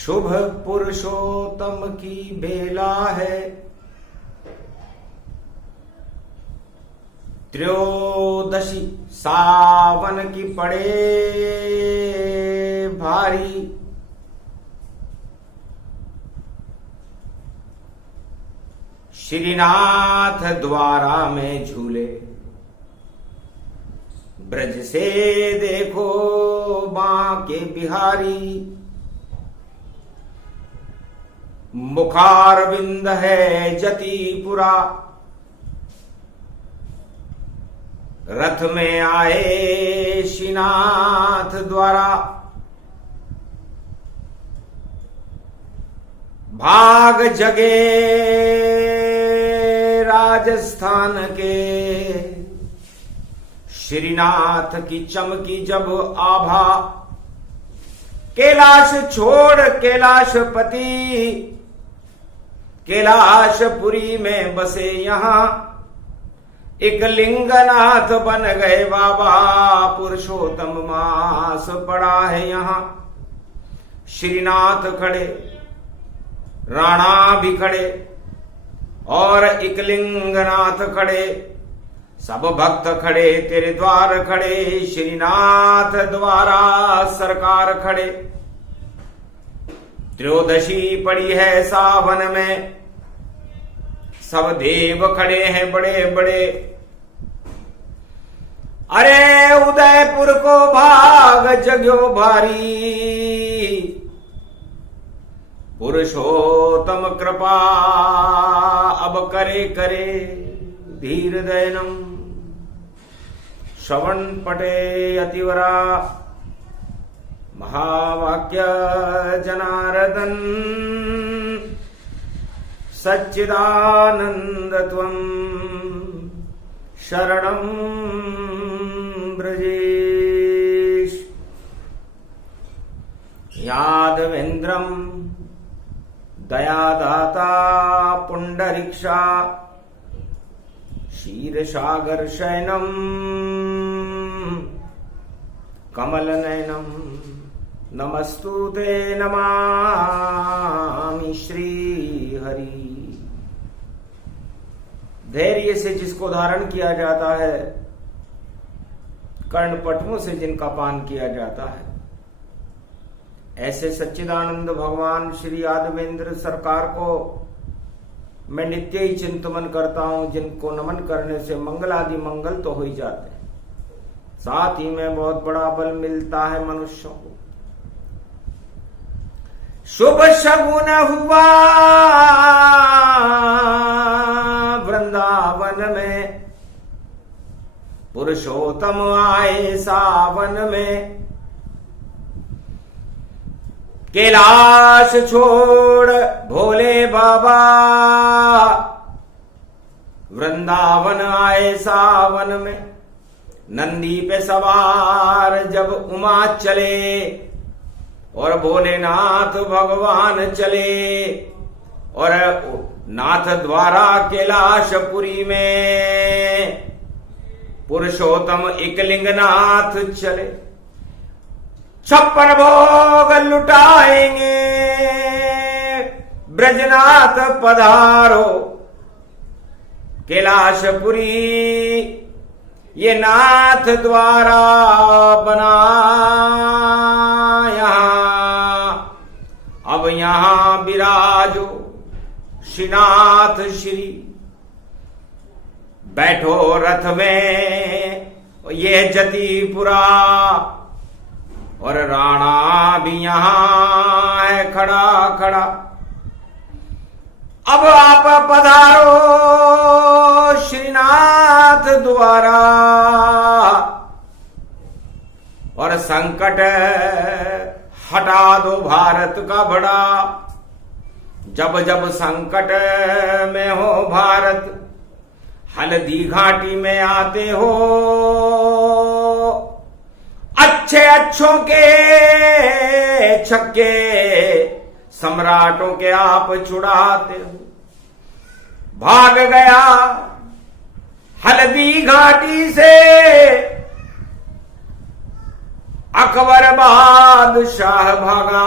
शुभ पुरुषोत्तम की बेला है। त्रयोदशी सावन की पड़े भारी। श्रीनाथ द्वारा में झूले, ब्रज से देखो बांके बिहारी। मुखारविंद है जतिपुरा, रथ में आए श्रीनाथ द्वारा। भाग जगे राजस्थान के, श्रीनाथ की चमकी जब आभा। कैलाश छोड़ कैलाशपति, कैलाशपुरी में बसे यहां। एक लिंगनाथ बन गए बाबा, पुरुषोत्तम मास पड़ा है यहां। श्रीनाथ खड़े, राणा भी खड़े और एक लिंगनाथ खड़े। सब भक्त खड़े तेरे द्वार खड़े, श्रीनाथ द्वारा सरकार खड़े। त्रयोदशी पड़ी है सावन में, सब देव खड़े हैं बड़े बड़े। अरे उदयपुर को भाग जग्यो भारी, पुरुषोत्तम कृपा अब करे करे धीर दयनम। श्रवण पटे अतिवरा, महावाक्य जनार्दन। सच्चिदानंद त्वं शरणं ब्रजेश। यादवेन्द्रं दयादाता पुंडरीक्षा, क्षीरसागर शयनम कमलनयनम। नमस्तुते नमामि श्री हरि। धैर्य से जिसको धारण किया जाता है, कर्णपटुओं से जिनका पान किया जाता है, ऐसे सच्चिदानंद भगवान श्री यादवेंद्र सरकार को मैं नित्य ही चिंतन करता हूं, जिनको नमन करने से मंगल आदि मंगल तो हो ही जाते हैं, साथ ही में बहुत बड़ा बल मिलता है मनुष्यों को। शुभ शगुन हुआ वृंदावन में, पुरुषोत्तम आए सावन में। कैलाश छोड़ भोले बाबा, वृंदावन आए सावन में। नंदी पे सवार जब उमा चले, और भोलेनाथ भगवान चले, और नाथ द्वारा कैलाशपुरी में पुरुषोत्तम एकलिंगनाथ चले। 56 भोग लुटाएंगे, ब्रजनाथ पधारो। कैलाशपुरी ये नाथ द्वारा बनाया, अब यहां विराजो श्रीनाथ श्री। बैठो रथ में ये जतिपुरा, और राणा भी यहां है खड़ा खड़ा। अब आप पधारो श्रीनाथ द्वारा, और संकट हटा दो भारत का बड़ा। जब जब संकट में हो भारत, हल्दी घाटी में आते हो। अच्छे अच्छों के छक्के सम्राटों के आप छुड़ाते हो। भाग गया हल्दी घाटी से अकबर बादशाह भागा,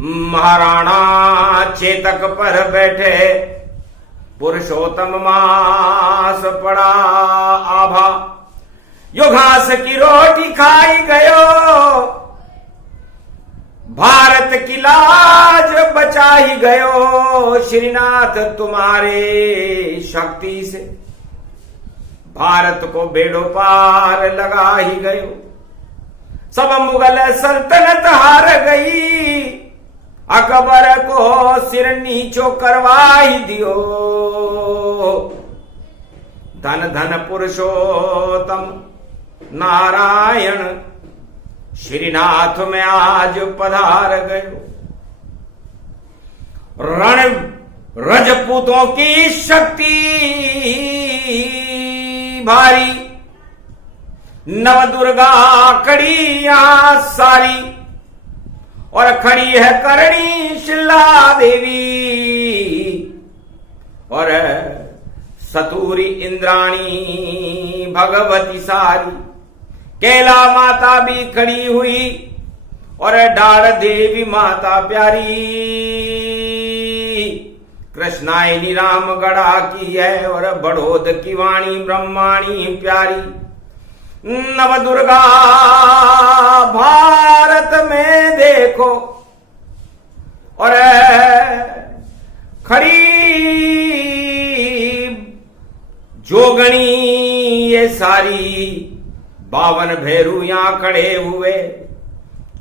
महाराणा चेतक पर बैठे पुरुषोत्तम मास पड़ा आभा। यो घास की रोटी खाई गयो, भारत की लाज बचा ही गयो। श्रीनाथ तुम्हारे शक्ति से भारत को बेड़ो पार लगा ही गयो। सब मुगल सल्तनत हार गई, अकबर को सिर नीचो करवा ही दियो। धन धन पुरुषोत्तम नारायण श्रीनाथ में आज पधार गयो। रण रजपूतों की शक्ति भारी, नवदुर्गा खड़ी यहां सारी, और खड़ी है करणी शिला देवी, और सतूरी इंद्राणी भगवती सारी। कैला माता भी खड़ी हुई, और डाड़ देवी माता प्यारी। कृष्णायनी रामगढ़ा की है, और बड़ोद की वाणी ब्रह्माणी प्यारी। नवदुर्गा भारत में देखो, और खड़ी जोगणी ये सारी। 52 भैरू यहां खड़े हुए,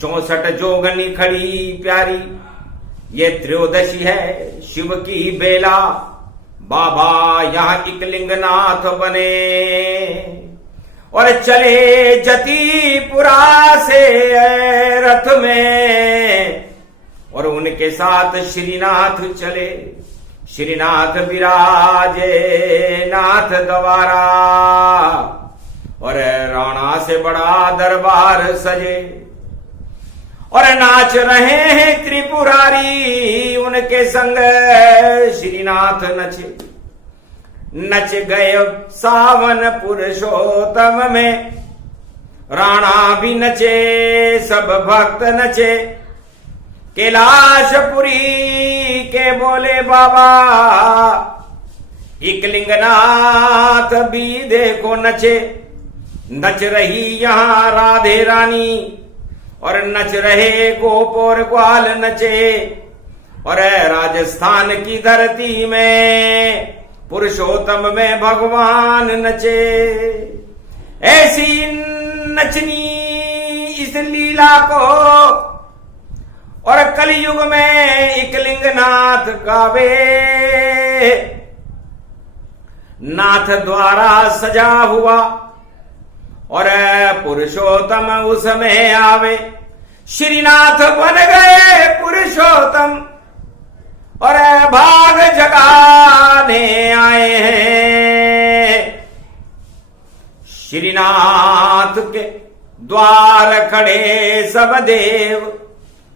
64 जोगनी खड़ी प्यारी। ये त्रयोदशी है शिव की बेला, बाबा यहां इकलिंगनाथ बने। और चले जतीपुरा से रथ में, और उनके साथ श्रीनाथ चले। श्रीनाथ विराजे नाथ द्वारा, और राणा से बड़ा दरबार सजे। और नाच रहे हैं त्रिपुरारी, उनके संग श्रीनाथ नचे। नच गए सावन पुरुषोत्तम में, राणा भी नचे सब भक्त नचे। कैलाशपुरी के बोले बाबा, इकलिंगनाथ भी देखो नचे। नच रही यहां राधे रानी, और नच रहे गोप और ग्वाल नचे। और राजस्थान की धरती में पुरुषोत्तम में भगवान नचे। ऐसी नचनी इस लीला को, और कलयुग में इकलिंगनाथ गावे। नाथ द्वारा सजा हुआ, और पुरुषोत्तम उसमें आवे। श्रीनाथ बन गए पुरुषोत्तम, और भाग जगाने आए हैं। श्रीनाथ के द्वार खड़े सब देव,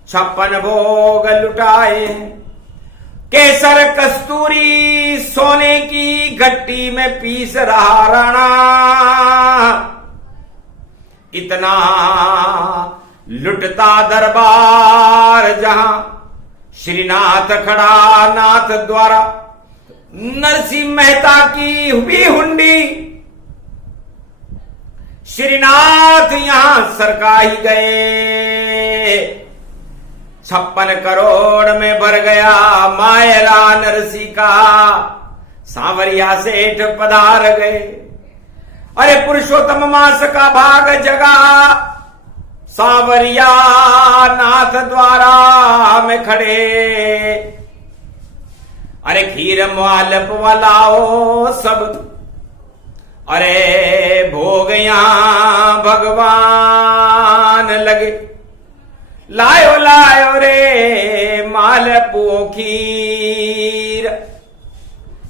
56 भोग लुटाए। केसर कस्तूरी सोने की गट्टी में पीस रहा राणा। इतना लुटता दरबार जहां, श्रीनाथ खड़ा नाथ द्वारा। नरसिंह मेहता की हुई हुंडी, श्रीनाथ यहां सरका ही गए। 56 करोड़ में भर गया मायरा नरसी का, सांवरिया सेठ पधार गए। अरे पुरुषोत्तम मास का भाग जगा, सांवरिया नाथ द्वारा में खड़े। अरे खीर मालप वालाओ सब, अरे भोग यहां भगवान लगे। लायो लायो रे मालपुओ खीर,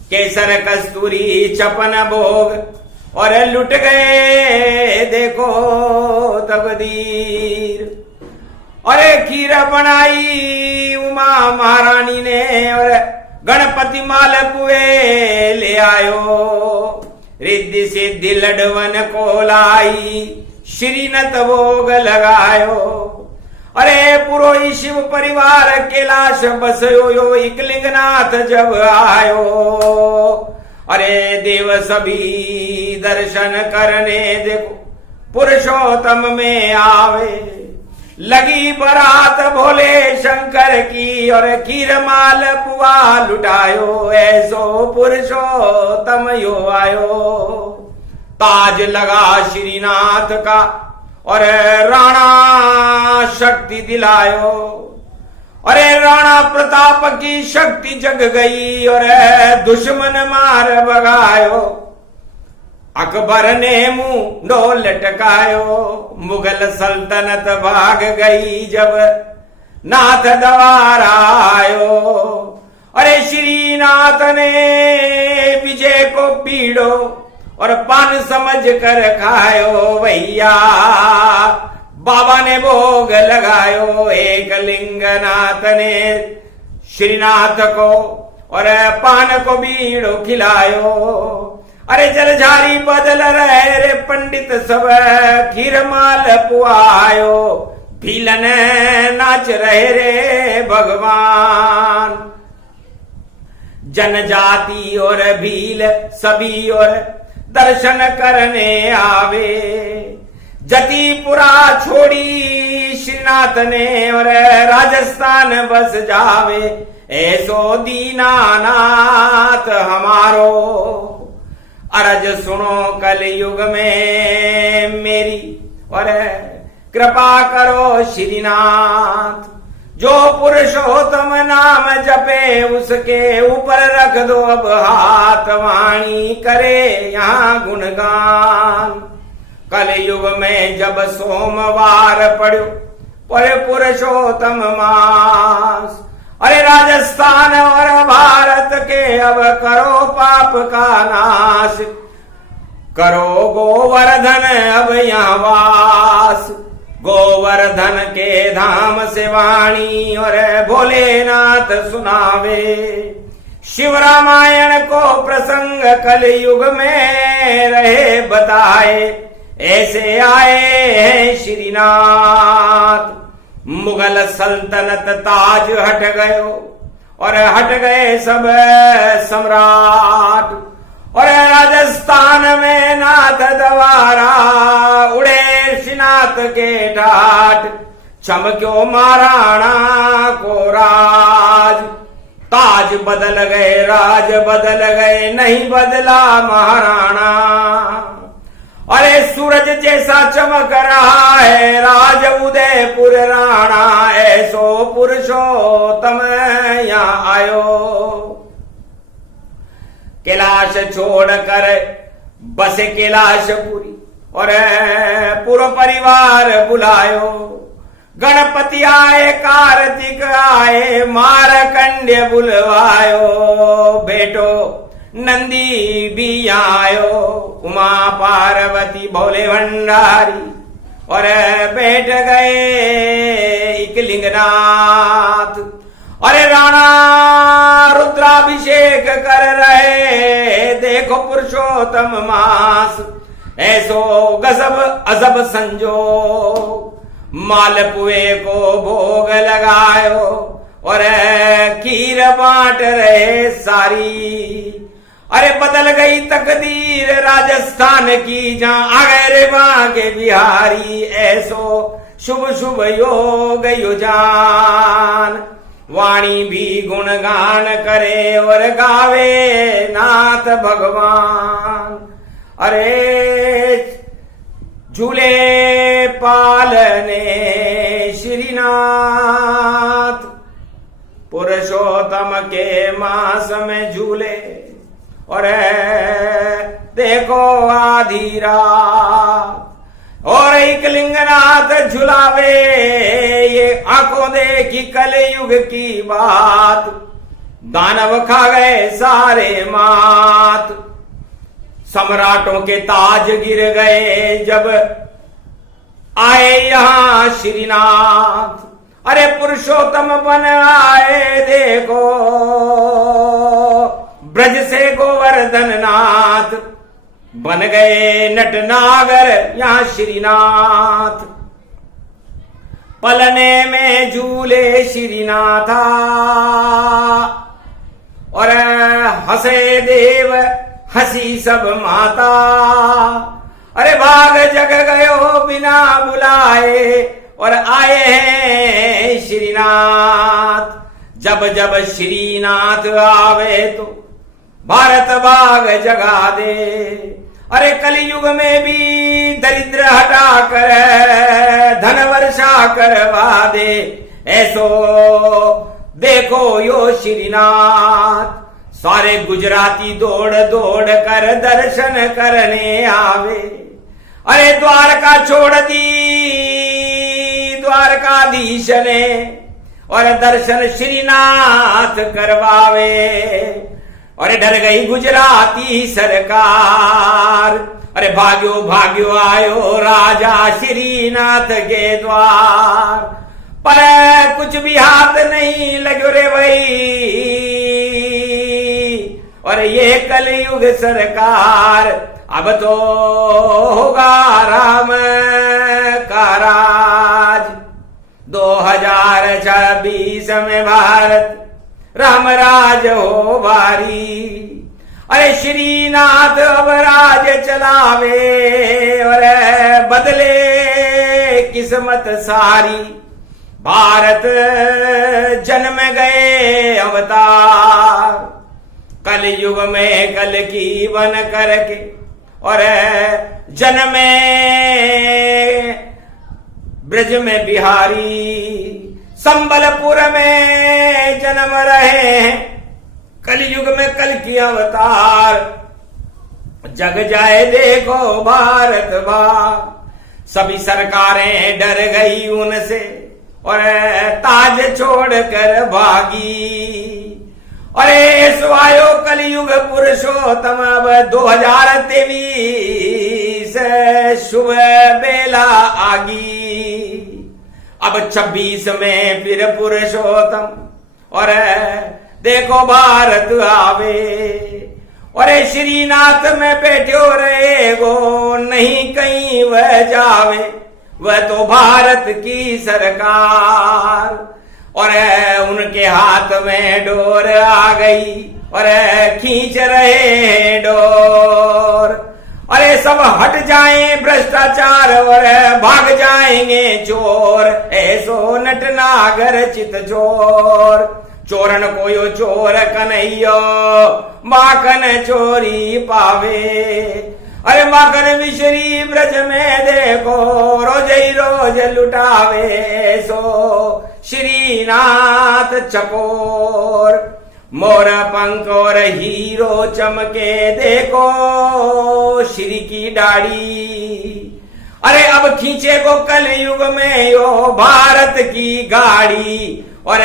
केसर कस्तूरी 56 भोग, और लुट गए देखो तकदीर। अरे खीर बनाई उमा महारानी ने, और गणपति मालपुए ले आयो। रिद्धि सिद्धि लडवन को लाई, श्रीनत भोग लगायो। अरे पुरोही शिव परिवार कैलाश बसयो यो एकलिंगनाथ जब आयो। अरे देव सभी दर्शन करने देखो पुरुषोत्तम में आवे। लगी बरात भोले शंकर की और खीर माल पुआ लुटायो। ऐसो पुरुषोत्तम यो आयो। ताज लगा श्रीनाथ का और राणा शक्ति दिलायो। अरे राणा प्रताप की शक्ति जग गई और दुश्मन मार भगायो। अकबर ने मुंह लटकायो। मुगल सल्तनत भाग गई जब नाथ द्वार आयो। अरे श्रीनाथ ने विजय को पीड़ो और पान समझ कर खायो। भैया बाबा ने भोग लगायो। एक लिंगनाथ ने श्रीनाथ को और पान को बीड़ो खिलायो। अरे जलझारी बदल रहे रे पंडित सब खीर माल पुआयो। भीलन नाच रहे रे भगवान। जनजाति और भील सभी और दर्शन करने आवे। जतीपुरा छोड़ी श्रीनाथ ने और राजस्थान बस जावे। ऐसो दीनानाथ हमारो अरज सुनो कल युग में मेरी और कृपा करो श्रीनाथ। जो पुरुषोत्तम नाम जपे उसके ऊपर रख दो अब हाथ। वाणी करे यहाँ गुणगान। कल युग में जब सोमवार पड़ो पर पुरुषोत्तम मास। अरे राजस्थान और भारत के अब करो पाप का नाश। करो गोवर्धन अब यहाँ वास। गोवर्धन के धाम से वाणी और भोलेनाथ सुनावे। शिव रामायण को प्रसंग कल युग में रहे बताए। ऐसे आए हैं श्रीनाथ। मुगल सल्तनत ताज हट गयो और हट गए सब सम्राट। और राजस्थान में नाथ द्वारा उड़े श्रीनाथ के ठाट। चमक्यो महाराणा को राज। ताज बदल गए राज बदल गए नहीं बदला महाराणा। अरे सूरज जैसा चमक रहा है राज उदयपुर राणा। ऐसो पुरुषोत्तम यहाँ आयो। कैलाश छोड़कर बसे कैलाशपुरी और पूरा परिवार बुलायो। गणपति आए कार्तिक आए मारकंड्य बुलवायो। बेटो नंदी भी आयो। उमा पार्वती भोले भंडारी और बैठ गए एकलिंगनाथ। अरे राणा रुद्राभिषेक कर रहे देखो पुरुषोत्तम मास। ऐसो गजब अजब संजोग। मालपुए को भोग लगायो और खीर बांट रहे सारी। अरे बदल गई तकदीर राजस्थान की जहां आ गए रे वहां के बिहारी। ऐसो शुभ शुभ योग युजान। वाणी भी गुणगान करे और गावे नाथ भगवान। अरे झूले पालने श्रीनाथ। पुरुषोत्तम के मास में झूले और देखो आधी रात। और एकलिंगनाथ झुलावे ये आंखों देखी कलयुग की बात। दानव खा गए सारे मात। सम्राटों के ताज गिर गए जब आए यहाँ श्रीनाथ। अरे पुरुषोत्तम बन आए देखो ब्रज से गोवर्धन नाथ। बन गए नटनागर यहाँ श्रीनाथ। पलने में झूले श्रीनाथा और हंसे देव हंसी सब माता। अरे भाग जग गयो बिना बुलाए और आए हैं श्रीनाथ। जब जब श्रीनाथ आवे तो भारत भाग जगा दे। अरे कलयुग में भी दरिद्र हटा कर धन वर्षा करवा दे। ऐसो देखो यो श्रीनाथ। सारे गुजराती दौड़ दौड़ कर दर्शन करने आवे। अरे द्वारका छोड़ दी द्वारकाधीश ने और दर्शन श्रीनाथ करवावे। अरे डर गई गुजराती सरकार। अरे भाग्यो भाग्यो आयो राजा श्रीनाथ के द्वार। पर कुछ भी हाथ नहीं लगो रे भाई। और ये कलयुग सरकार अब तो होगा राम का राज। 2026 में भारत राम राज हो भारी। अरे श्रीनाथ अब राज चलावे और बदले किस्मत सारी। भारत जन्म गए अवतार। कल युग में कल की बन करके और जन्मे ब्रज में बिहारी। संबलपुर में जन्म रहे हैं कलयुग में कल की अवतार। जग जाए देखो भारत भाग। सभी सरकारें डर गई उनसे और ताज छोड़कर भागी। अरे स्वायो कलयुग पुरुषोत्तम अब 2023 शुभ बेला आगी। अब 26 में फिर पुरुषोत्तम और देखो भारत आवे। और श्रीनाथ में बैठो रहेगो नहीं कहीं वह जावे। वह तो भारत की सरकार और उनके हाथ में डोर आ गई और खींच रहे डोर। अरे सब हट जाएं भ्रष्टाचार और भाग जाएंगे चोर। ऐसो नटनागर चित चोर। चोरन कोयो चोर कन्हैयो माखन चोरी पावे। अरे माखन मिश्री ब्रज में देखो रोज ही रोज लुटावे। सो श्रीनाथ चकोर मोर पंख और हीरो चमके देखो श्री की दाढ़ी। अरे अब खींचे को कल युग में यो भारत की गाड़ी। और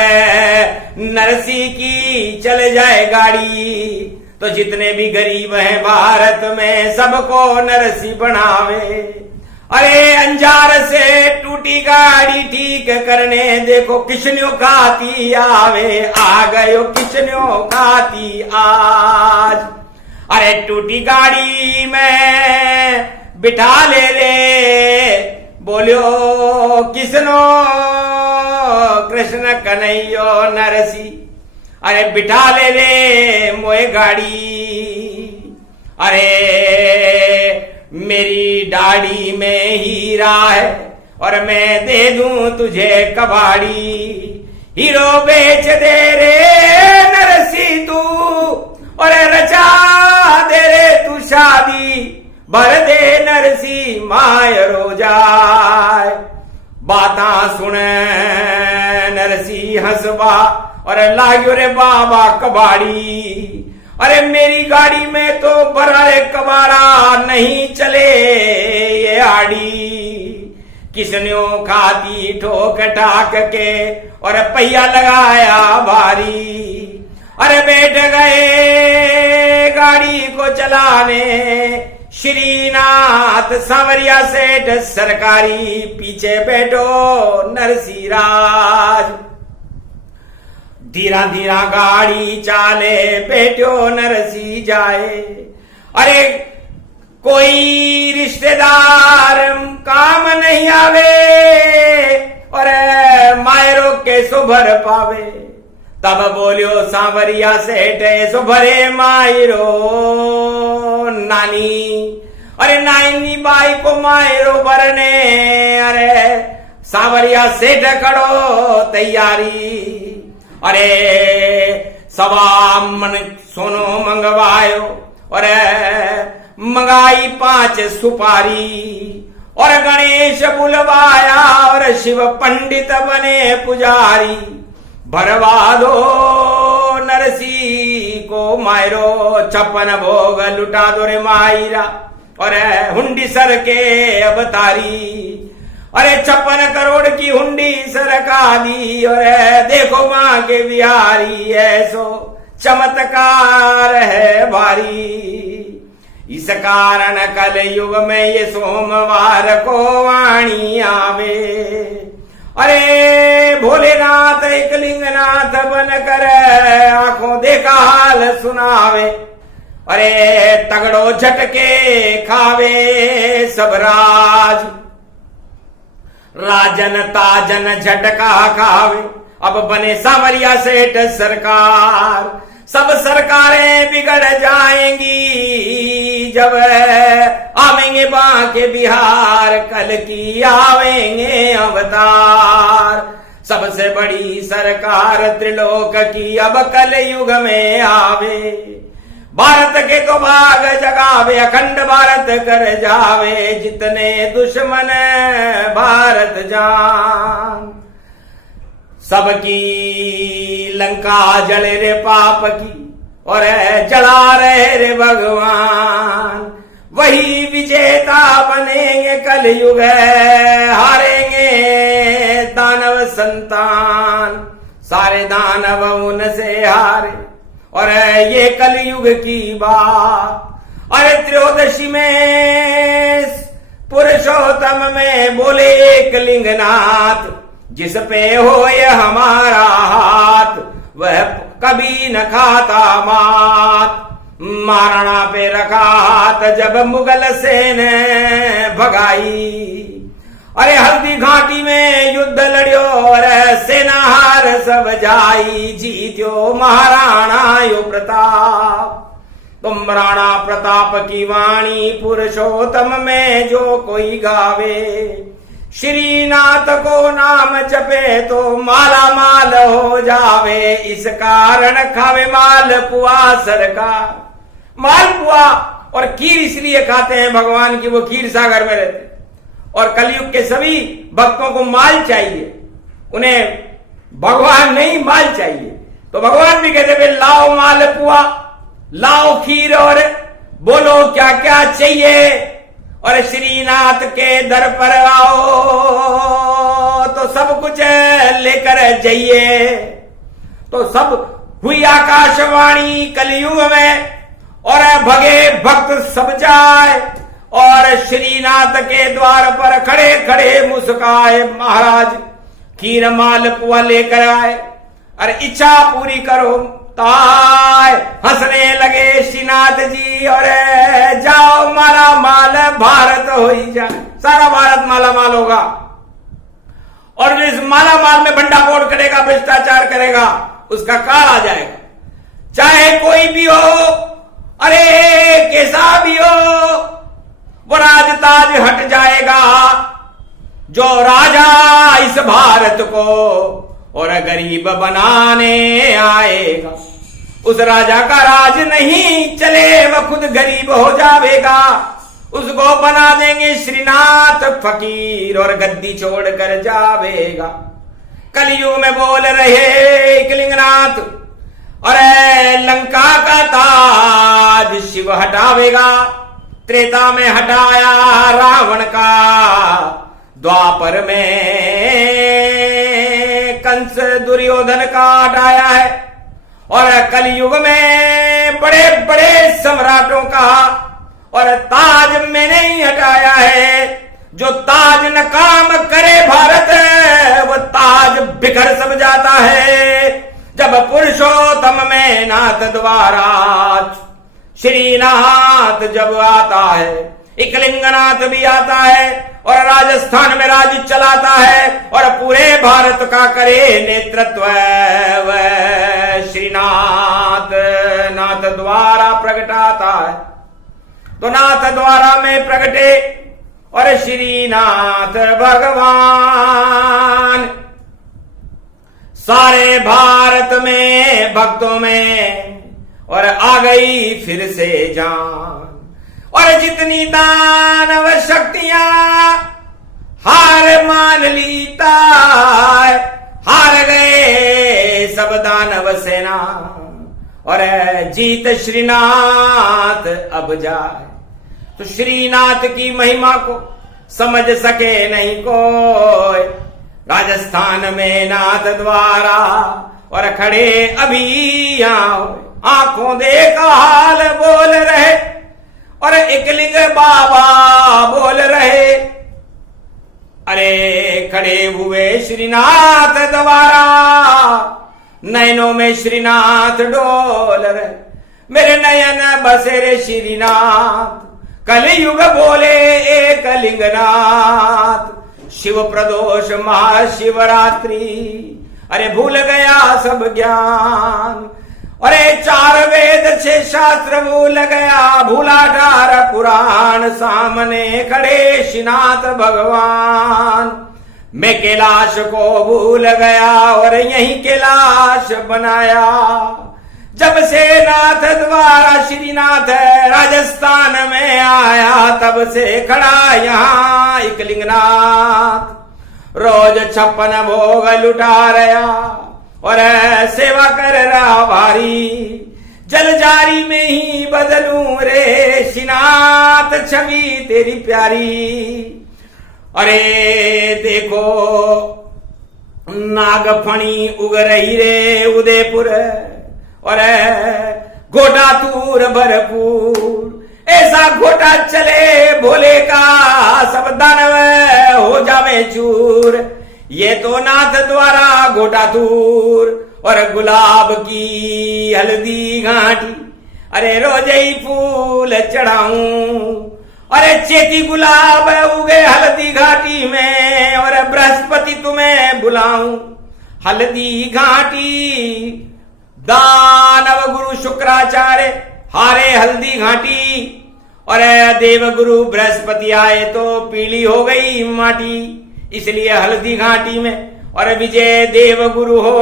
नरसी की चल जाए गाड़ी तो जितने भी गरीब हैं भारत में सबको नरसी बनावे। अरे अंजार से टूटी गाड़ी ठीक करने देखो किशन्यों खाती आवे। आ गयो किशन्यों खाती आज। अरे टूटी गाड़ी में बिठा ले बोलियो किसनो कृष्ण कन्हैयो नरसी। अरे बिठा ले मोए गाड़ी। अरे मेरी दाढ़ी में हीरा है और मैं दे दूं तुझे कबाड़ी। हीरो बेच दे रे नरसी तू और रचा दे रे तू शादी। भर दे नरसी माय रोजाय। बाता सुन नरसी हंसबा और लाग्यो रे बाबा कबाड़ी। अरे मेरी गाड़ी में तो बराए कबाड़ा नहीं चले ये आड़ी। किसन्यों खाती ठोक ठाक के और पहिया लगाया भारी। अरे बैठ गए गाड़ी को चलाने श्रीनाथ सांवरिया सेठ सरकारी। पीछे बैठो नरसिंहराज। धीरा धीरा गाड़ी चाले बैठो नरसी जाए। अरे कोई रिश्तेदार काम नहीं आवे और मायरो के सुभर पावे। तब बोलियो सांवरिया सेठ सुभरे मायरो नानी, अरे नानी बाई को मायरो भरने। अरे सांवरिया सेठ करो तैयारी। अरे सवा मन सोनो मंगवायो और मंगाई 5 सुपारी और गणेश बुलवाया और शिव पंडित बने पुजारी। भरवा दो नरसी को मायरो 56 भोग लुटा दो रे मायरा और हुंडी सर के अवतारी। अरे 56 करोड़ की हुंडी सरका दी और देखो मां के बिहारी ऐसो चमत्कार है भारी। इस कारण कल युग में ये सोमवार को वाणी आवे। अरे भोलेनाथ एकलिंगनाथ बन कर आंखों देखा हाल सुनावे। अरे तगड़ो झटके खावे सब राज, राजन ताजन झटका खावे। अब बने सांवरिया सेठ सरकार, सब सरकारें बिगड़ जाएंगी जब आवेंगे बांके बिहार, कल की आवेंगे अवतार। सबसे बड़ी सरकार त्रिलोक की अब कल युग में आवे। भारत के तो भाग जगावे, अखंड भारत कर जावे, जितने दुश्मन भारत जान। सबकी लंका जले रे पाप की और जला रहे रे भगवान। वही विजेता बनेंगे कल युग, हारेंगे दानव संतान। सारे दानव उनसे हारे और ये कलयुग की बात। अरे त्रयोदशी में पुरुषोत्तम में बोले एक लिंगनाथ, जिस पे हो ये हमारा हाथ वह कभी न खाता मात। महाराणा पे रखा हाथ जब मुगल सेन भगाई। अरे हल्दी घाटी में युद्ध लड़ियो और सेना हार सब जाई, जीत्यो महाराणा यो प्रताप। तुम राणा प्रताप की वाणी पुरुषोत्तम में जो कोई गावे। श्रीनाथ को नाम जपे तो माला माल हो जावे। इस कारण खावे मालपुआ सरकार। मालपुआ और खीर इसलिए खाते हैं भगवान की वो खीर सागर में रहते। और कलयुग के सभी भक्तों को माल चाहिए, उन्हें भगवान नहीं माल चाहिए। तो भगवान भी कहते हैं लाओ मालपुआ, लाओ खीर और बोलो क्या क्या चाहिए। और श्रीनाथ के दर पर आओ तो सब कुछ लेकर जाइए। तो सब हुई आकाशवाणी कलयुग में और भगे भक्त सब जाए। और श्रीनाथ के द्वार पर खड़े खड़े मुस्काए महाराज, खीर मालपुआ लेकर आए। अरे इच्छा पूरी करो ताय। हंसने लगे श्रीनाथ जी और जाओ माला माल भारत हो ही जाए। सारा भारत माला माल होगा। और जो इस माला माल में भंडाफोड़ करेगा, भ्रष्टाचार करेगा, उसका काल आ जाएगा। चाहे कोई भी हो, अरे कैसा भी हो, वो राज ताज हट जाएगा। जो राजा इस भारत को और गरीब बनाने आएगा, उस राजा का राज नहीं चले, वह खुद गरीब हो जाएगा। उसको बना देंगे श्रीनाथ फकीर और गद्दी छोड़ कर जावेगा। कलयुग में बोल रहे कलिंगनाथ, अरे लंका का ताज शिव हटावेगा। त्रेता में हटाया रावण का, द्वापर में कंस दुर्योधन का हटाया है। और कलयुग में बड़े बड़े सम्राटों का और ताज मैंने ही हटाया है। जो ताज न काम करे भारत, वो ताज बिखर सब जाता है। जब पुरुषोत्तम में नाथ द्वारा श्रीनाथ जब आता है, एकलिंगनाथ भी आता है और राजस्थान में राज्य चलाता है और पूरे भारत का करे नेतृत्व श्रीनाथ नाथ द्वारा प्रगटाता है। तो नाथ द्वारा में प्रगटे और श्रीनाथ भगवान सारे भारत में भक्तों में और आ गई फिर से जान। और जितनी दानव शक्तियां हार मान लीता हार गए सब दानव सेना और जीत श्रीनाथ अब जाए। तो श्रीनाथ की महिमा को समझ सके नहीं कोई। राजस्थान में नाथ द्वारा और खड़े अभी यहाँ आंखों देखा हाल बोल रहे और एकलिंग बाबा बोल रहे। अरे खड़े हुए श्रीनाथ द्वारा नयनों में श्रीनाथ डोल रहे। मेरे नयन बसेरे श्रीनाथ कलयुग बोले एकलिंगनाथ। शिव प्रदोष महाशिवरात्रि अरे भूल गया सब ज्ञान। अरे 4 वेद 6 शास्त्र भूल गया भूला 18 पुराण सामने खड़े श्रीनाथ भगवान। मैं कैलाश को भूल गया और यही कैलाश बनाया। जब से नाथ द्वारा श्रीनाथ राजस्थान में आया तब से खड़ा यहाँ एकलिंगनाथ। रोज 56 भोग लुटा रहा और सेवा कर रहा भारी। जल जारी में ही बदलूं रे श्रीनाथ छवि तेरी प्यारी। अरे देखो नागफणी उग रही रे उदयपुर और घोटा तूर भरपूर। ऐसा घोटा चले भोले का सब दानव हो जावे चूर। ये तो नाथ द्वारा घोटा तूर और गुलाब की हल्दी घाटी। अरे रोज ही फूल चढ़ाऊं अरे चेती गुलाब उगे हल्दी घाटी में और बृहस्पति तुम्हें बुलाऊं। हल्दी घाटी दानव गुरु शुक्राचार्य हारे हल्दी घाटी और देव गुरु बृहस्पति आए तो पीली हो गई माटी। इसलिए हल्दी घाटी में और विजय देव गुरु हो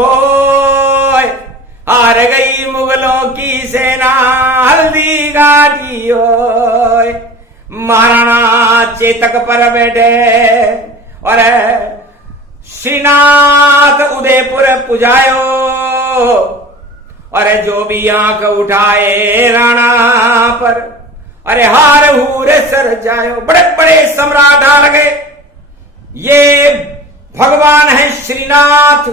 हार गई मुगलों की सेना हल्दी घाटी हो। महाराणा चेतक पर बैठे और श्रीनाथ उदयपुर पुजायो और जो भी आंख उठाए राणा पर अरे हार हूर सर जायो। बड़े बड़े सम्राट हार गए। ये भगवान है श्रीनाथ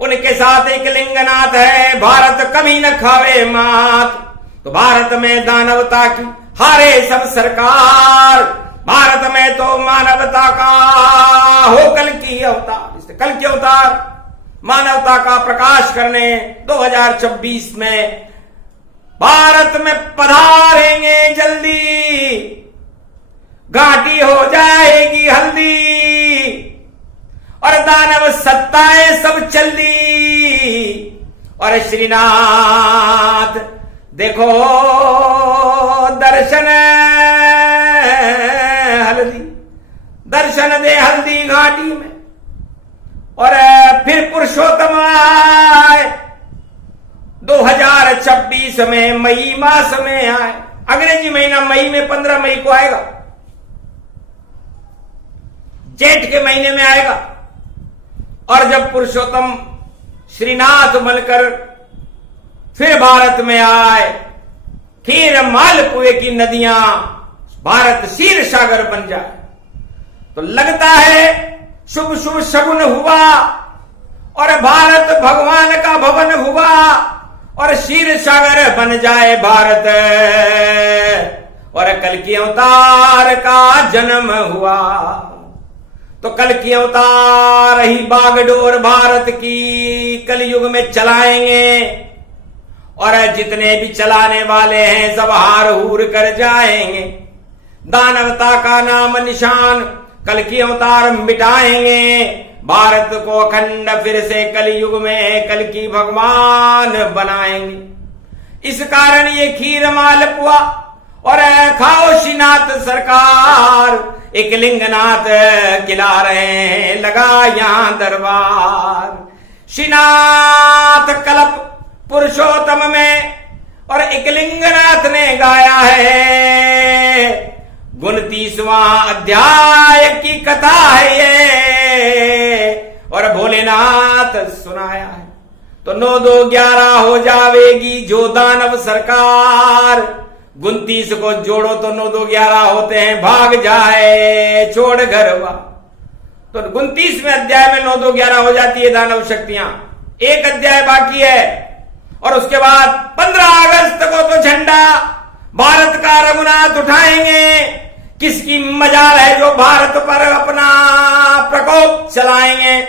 उनके साथ एकलिंगनाथ है। भारत कभी न खावे मात। तो भारत में दानवता की हारे सब सरकार। भारत में तो मानवता का हो कल की अवतार। कल की अवतार मानवता का प्रकाश करने 2026 में भारत में पधारेंगे जल्दी। घाटी हो जाएगी हल्दी और दानव सत्ताएं सब चल्दी। और श्रीनाथ देखो दर्शन हल्दी दर्शन दे हल्दी घाटी में। और फिर पुरुषोत्तम आए 2026 में मई मास में आए। अंग्रेजी महीना मई में 15 मई को आएगा। जेठ के महीने में आएगा। और जब पुरुषोत्तम श्रीनाथ बनकर फिर भारत में आए खीर मालपुए की नदियां भारत क्षीर सागर बन जाए तो लगता है शुभ शुभ शगुन हुआ और भारत भगवान का भवन हुआ और क्षीर सागर बन जाए भारत और कल की अवतार का जन्म हुआ। तो कल की अवतार ही बागडोर भारत की कलयुग में चलाएंगे और जितने भी चलाने वाले हैं सब हार हूर कर जाएंगे। दानवता का नाम निशान कल की अवतार मिटाएंगे। भारत को अखंड फिर से कलयुग में कल की भगवान बनाएंगे। इस कारण ये खीर मालपुआ और खाओ श्रीनाथ सरकार, एक लिंगनाथ खिला रहे हैं लगा यहां दरबार। श्रीनाथ कल्प पुरुषोत्तम में और एक लिंगनाथ ने गाया है 29वां अध्याय की कथा है ये, और भोलेनाथ सुनाया है। तो 9 2 11 हो जावेगी जो दानव सरकार, 29 को जोड़ो तो 9 2 11 होते हैं, भाग जाए छोड़ घरवा। तो 29वें अध्याय में 9 2 11 हो जाती है दानव शक्तियां। एक अध्याय बाकी है और उसके बाद 15 अगस्त को तो झंडा भारत का रघुनाथ उठाएंगे। किसकी मजाल है जो भारत पर अपना प्रकोप चलाएंगे।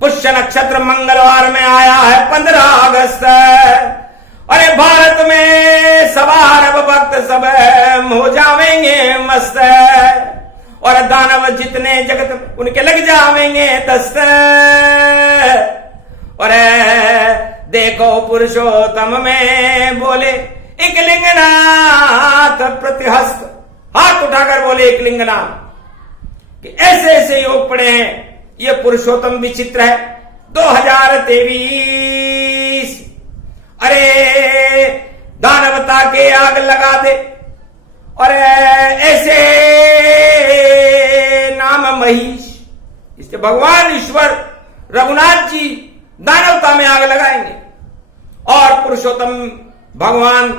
पुष्य नक्षत्र मंगलवार में आया है 15 अगस्त। अरे भारत में सवा अरब भक्त सब हो जावेंगे मस्त, और दानव जितने जगत उनके लग जावेंगे दस्त। और देखो पुरुषोत्तम में बोले एक लिंगनाथ प्रतिहस्त, हाथ उठाकर बोले एक लिंगनाथ कि ऐसे ऐसे योग पड़े हैं। ये पुरुषोत्तम विचित्र है 2023। अरे दानवता के आग लगा दे, और ऐसे नाम महिष, इससे भगवान ईश्वर रघुनाथ जी दानवता में आग लगाएंगे। और पुरुषोत्तम भगवान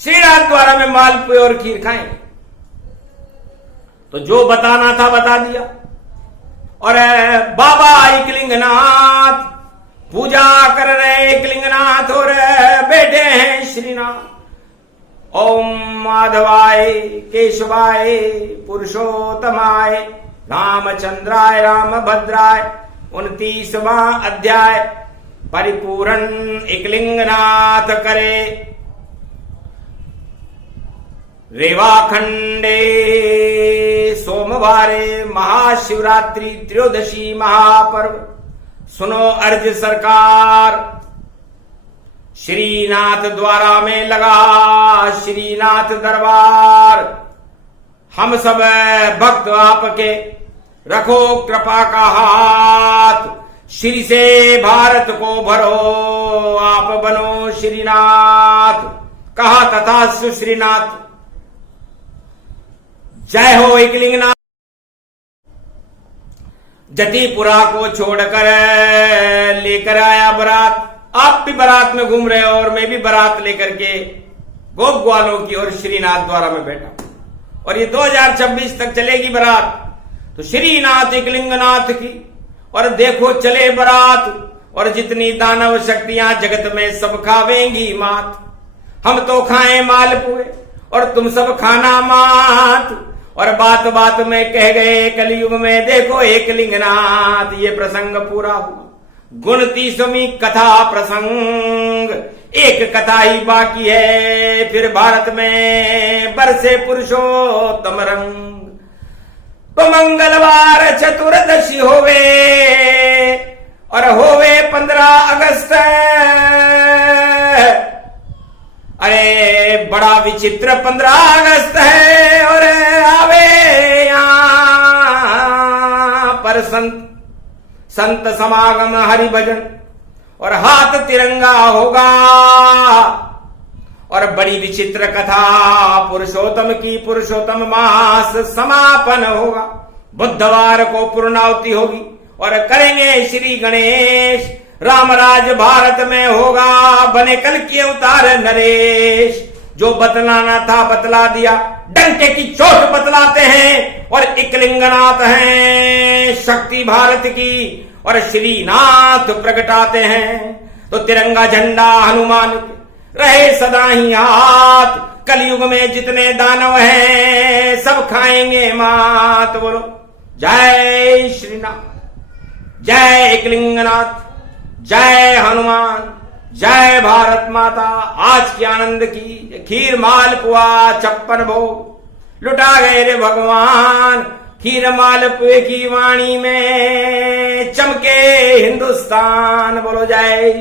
श्रीनाथ द्वारा में मालपुए और खीर खाएंगे। तो जो बताना था बता दिया। और बाबा एकलिंगनाथ पूजा कर रहे एकलिंगनाथ और बैठे हैं श्रीनाथ। ओम माधवाय केशवाय पुरुषोत्तमाय रामचंद्राय रामभद्राय 29वां अध्याय परिपूर्ण एकलिंगनाथ करे। रेवाखंडे सोमवारे महाशिवरात्रि त्रयोदशी महापर्व। सुनो अर्ज सरकार, श्रीनाथ द्वारा में लगा श्रीनाथ दरबार। हम सब भक्त आपके रखो कृपा का हाथ, श्री से भारत को भरो आप बनो श्रीनाथ। कहा तथा सुश्रीनाथ। जय हो एकलिंगनाथ। जतिपुरा को छोड़कर लेकर आया बारात। आप भी बारात में घूम रहे हो और मैं भी बारात लेकर के गोप ग्वालों की ओर श्रीनाथ द्वारा में बैठा। और ये 2026 तक चलेगी बारात। तो श्रीनाथ एकलिंगनाथ की और देखो चले बारात, और जितनी दानव शक्तियां जगत में सब खावेंगी मात। हम तो खाएं मालपुए और तुम सब खाना मात। और बात बात में कह गए कलयुग में देखो एकलिंगनाथ। ये प्रसंग पूरा हुआ। 29वीं कथा प्रसंग। एक कथा ही बाकी है, फिर भारत में बरसे पुरुषोत्तम रंग। तो मंगलवार चतुर्दशी होवे और होवे 15 अगस्त। अरे बड़ा विचित्र 15 अगस्त है। और आवे यहां पर संत समागम हरि भजन, और हाथ तिरंगा होगा। और बड़ी विचित्र कथा पुरुषोत्तम की। पुरुषोत्तम मास समापन होगा। बुधवार को पूर्णाहुति होगी और करेंगे श्री गणेश। रामराज भारत में होगा, बने कल की अवतार नरेश। जो बतलाना था बतला दिया, डंके की चोट बतलाते हैं। और एकलिंगनाथ हैं शक्ति भारत की, और श्रीनाथ प्रगटाते हैं। तो तिरंगा झंडा हनुमान रहे सदा ही हाथ। कलयुग में जितने दानव हैं सब खाएंगे मात। बोलो जय श्रीनाथ, जय एकलिंगनाथ, जय हनुमान, जय भारत माता। आज की आनंद की खीर मालपुआ 56 भोग लुटा गए रे भगवान, हीर मालपुए की वाणी में चमके हिंदुस्तान। बोलो जय